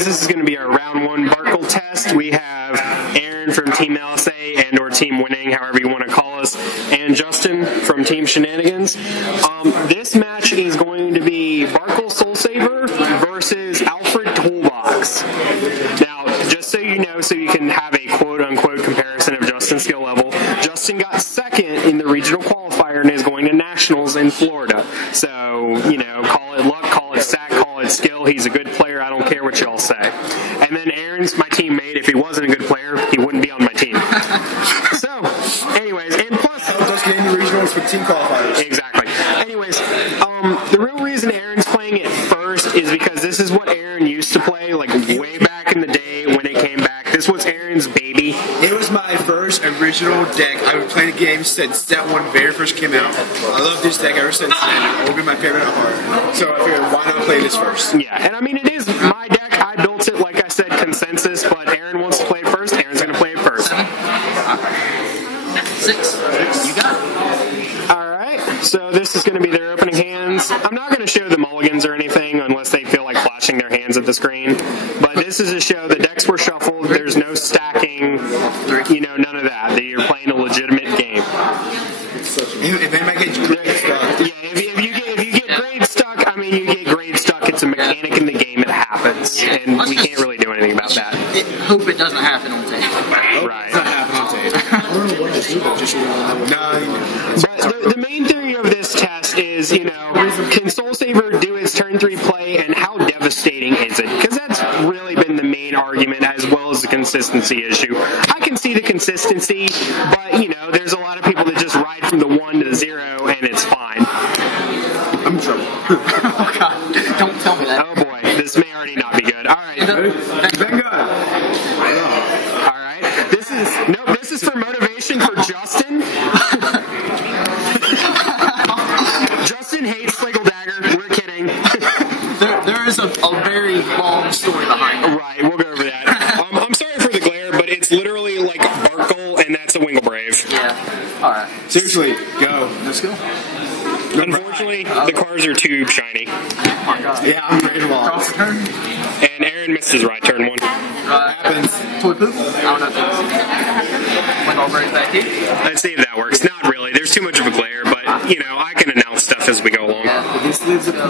guys, this is going to be our round 1 Barcgal test. We have Aaron from Team LSA and or Team Winning, however you want to call us, and Justin from Team Shenanigans. This match is going to be Barcgal Soul Saver versus Alfred Toolbox. Now, just so you know, so you can have a quote-unquote comparison of Justin's skill level, Justin got 2nd in the regional qualifier and is going to nationals in Florida. So, you know, call it luck, call it sack, call it skill. He's a good player. I don't care what y'all say. And then Aaron's my teammate. If he wasn't a good player, he wouldn't be on my team. So, anyways, and plus... Those game regionals for team qualifiers. Exactly. Anyways, the real reason Aaron's playing it first is because this is what Aaron used to play, like, way back in the day when it came back. This was Aaron's baby. It was my first original deck. I've been playing the game since Set 1 very first came out. I love this deck ever since then. It will be my favorite at heart. So I figured, why not play this first? Yeah, and I mean, it is my deck. I built it, like I said, consensus, but Aaron wants to play it first. Aaron's going to play it first. 6. You got it. All right, so this is going to be their opening hands. I'm not going to show the mulligans or anything unless they feel like flashing their hands at the screen, but this is a show. The decks were shuffled. There's no stacking, you know, none of that. You're playing a legitimate game. If they might get grade stuck. Yeah, if you get grade stuck, I mean, you get grade stuck. It's a mechanic in the game. It happens, and we can't really do anything about that. Hope it doesn't happen on tape. Right. It's not happening on tape. I don't know what to do, just But the main theory of this test is, you know, can Soul Saver do its turn 3 play, and how devastating is it? Because that's really been the main argument, as well as the consistency issue. I can see the consistency, but, you know, there's a lot of people that just ride from the 1 to the 0, and it's fine. I'm in trouble. Oh, God. Don't tell me that. Oh, boy. This may already not be good. All right. Vanguard. All right. This is for motivation for Justin. Justin hates Flagel Dagger. We're kidding. There is a very long story behind it. Right, we'll go over that. I'm sorry for the glare, but it's literally like Barcgal, and that's a Wingle Brave. Yeah. All right. Seriously, go. Let's go. Unfortunately, the cards are too shiny. Oh, my God. Yeah, I'm ready to walk. Cross the turn. And Aaron missed his right turn 1. Happens. Toy poop? I don't know if it's like all braids back here. Let's see if that works. Not really. There's too much of a glare, but, you know, I can announce stuff as we go along. Yeah. This leaves it. 6.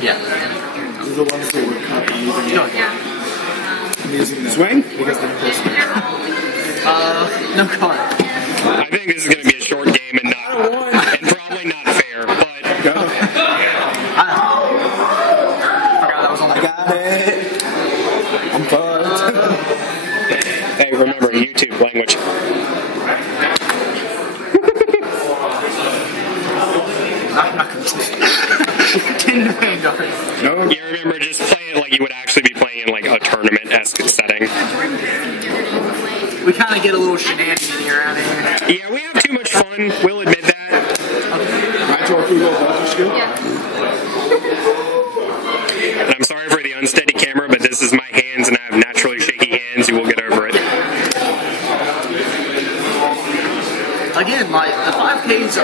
Yeah. These are the ones that were cut and using swing because they're close. No card. I think this is going to be a short game and probably not fair, but Go. Forgot that was on the Got it. I'm fucked. hey, remember, YouTube language. I'm not going to say it. 10 to Vanguard. No. You remember, just play it like you would actually be playing in like a tournament-esque setting. We kind of get a little shenanigan around here. Yeah, we have too much fun. We'll admit that. My torpedo little buzzer skill. And I'm sorry for the unsteady camera, but this is my hands, and I have naturally shaky hands. You will get over it. Again, like the 5Ks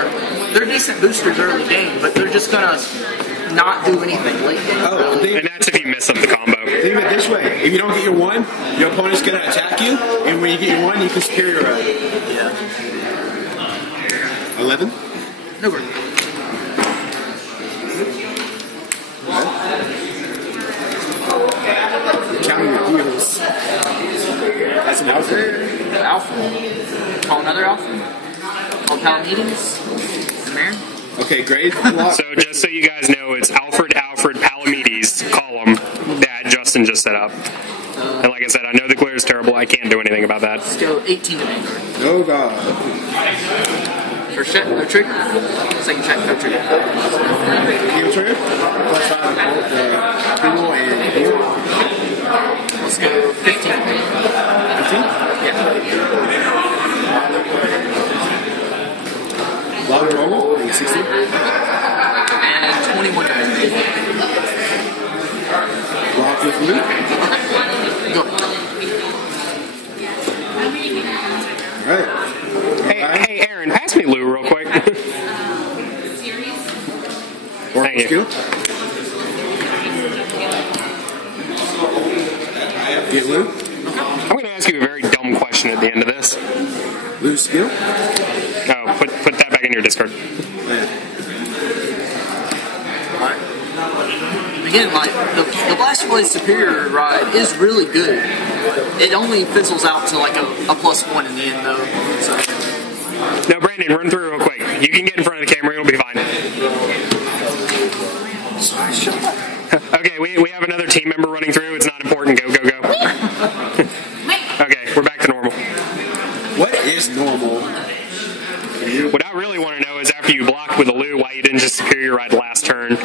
they're decent boosters early game, but they're just gonna not do anything late game. Oh, And that's if you mess up the combo. think of it this way. If you don't get your 1, your opponent's going to attack you, and when you get your 1, you can superiorize. Yeah. 11? No worries. Counting your heels. That's an Alfred. Alpha. Call another Alpha. Call Palamedes. The Marin. Okay, grade block. So just so you guys know, it's Alfred Palamedes column that Justin just set up. And like I said, I know the glare is terrible. I can't do anything about that. Let's go 18 to Vanguard. Oh, God. First check, no trigger. Second check, no trigger. Heel trigger? Plus 5 Google and heel. Let's go 15. 15? Yeah. Log roll, 16. And 21 to Vanguard. Block with me. Go. Alright. Hey, Aaron, pass me Lou real quick. Thank you. Skill. Get Lou. I'm going to ask you a very dumb question at the end of this. Lose skill. Oh, put that back in your Discord. Again, like the Blaster Blade Superior ride is really good. It only fizzles out to like a +1 in the end, though. So. No, Brandon, run through real quick. You can get in front of the camera. It'll be fine. Okay, we have another team member running through. It's not important. Go, go, go. Okay, we're back to normal. What is normal? What I really want to know is after you blocked with a Lou, why you didn't just Superior Ride last turn.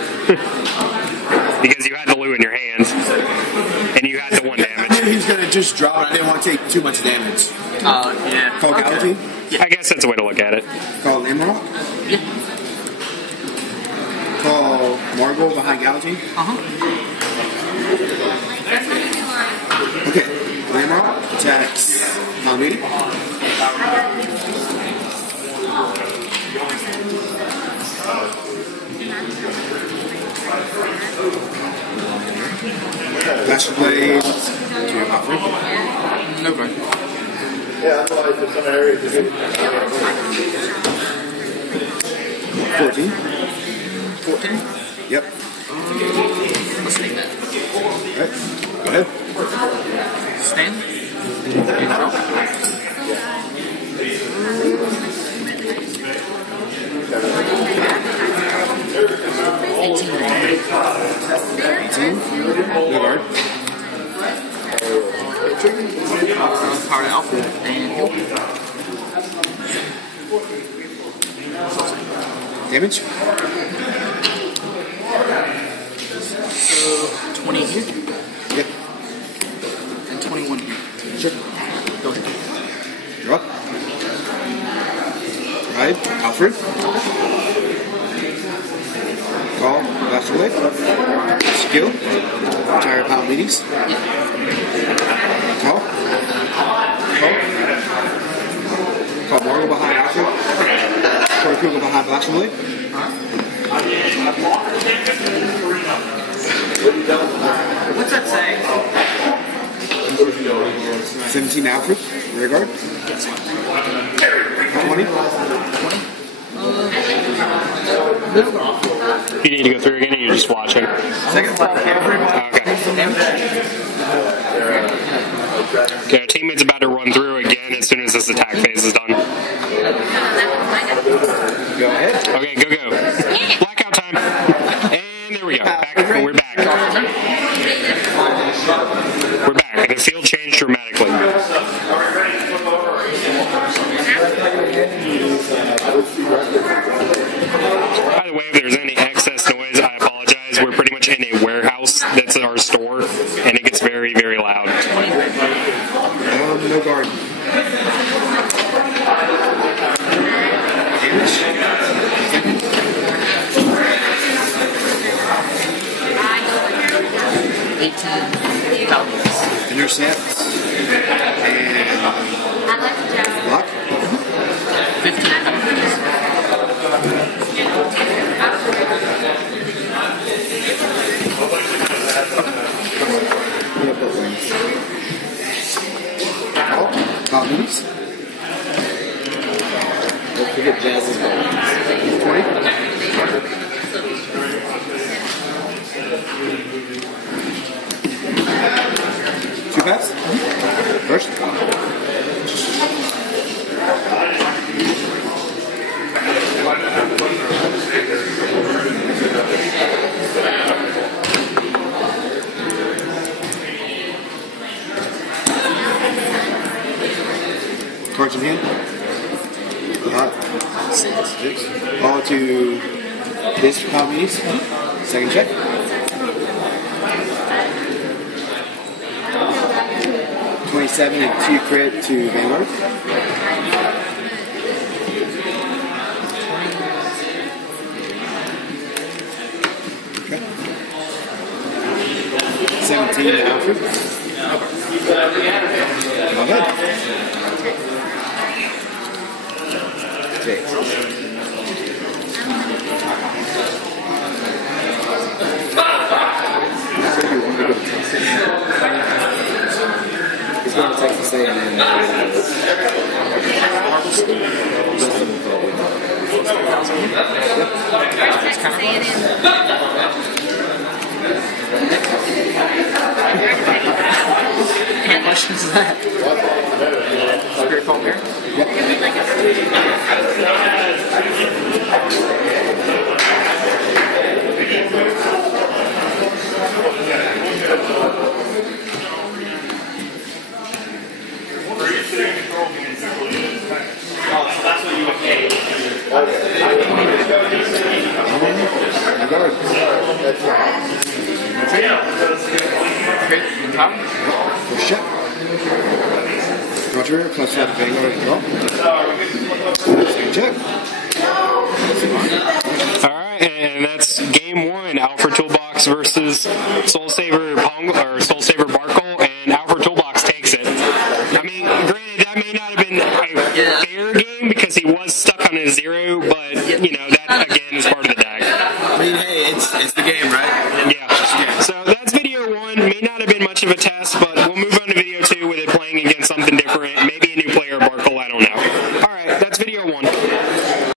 Because you had the Lou in your hands, and you had the 1 damage. I knew he was going to just drop it. I didn't want to take too much damage. Yeah. Call Galaxy? Yeah. I guess that's a way to look at it. Call Limrock? Yeah. Call Margot behind Galaxy? Okay, Limrock attacks Tommy. Blaster Blade to Alfred. No burn. Yeah, that's why for some areas it's 14. 14? Yep. Let's take that. Alright, go ahead. Stand. Vanguard. Card Alfred and heal. Damage. So 20 here Yep. and 21 here. Sure. Go ahead. Draw. Right. Alfred. Call. Blaster Blade. Skill. Entire pile meetings. Call. Call. Call Margot behind Alfred. Corey Kugel behind Blaster Blade. What's that say? 17 Alfred. Rear guard. 20. You need to go through again, or you're just watching? Second. Okay. Okay, our teammate's about to run through again as soon as this attack phase is done. Go ahead. Okay, go, go. Blackout time. And there we go. Back. We're back. We're back. The field changed dramatically. By the way, if there's any excess noise, I apologize. We're pretty much in a warehouse that's our store, and it gets very, very loud. No guard. Damage. 18 Falcons. Intercept. And block. 15 Falcons. Call moves. Don't forget Jazz's balls. 20. Two paths. First. Cards in hand. Six. All to this pile minis. Second check. $27 and 2 crit to Vanguard. Okay. 17 to Alfred. Not bad. Okay. say and then What question is that? Spirit Call here? Okay, top. Push check. Roger, plus that vanguard as well. Check. Alright, and that's game one. Alfred Toolbox versus Soul Saver Barcgal, and Alfred Toolbox takes it. I mean, granted, that may not have been a fair game because he was stuck on his 0, but, you know, that, again, is part of the deck. I mean, hey, it's the game, right? Yeah. So that's video one. May not have been much of a test, but we'll move on to video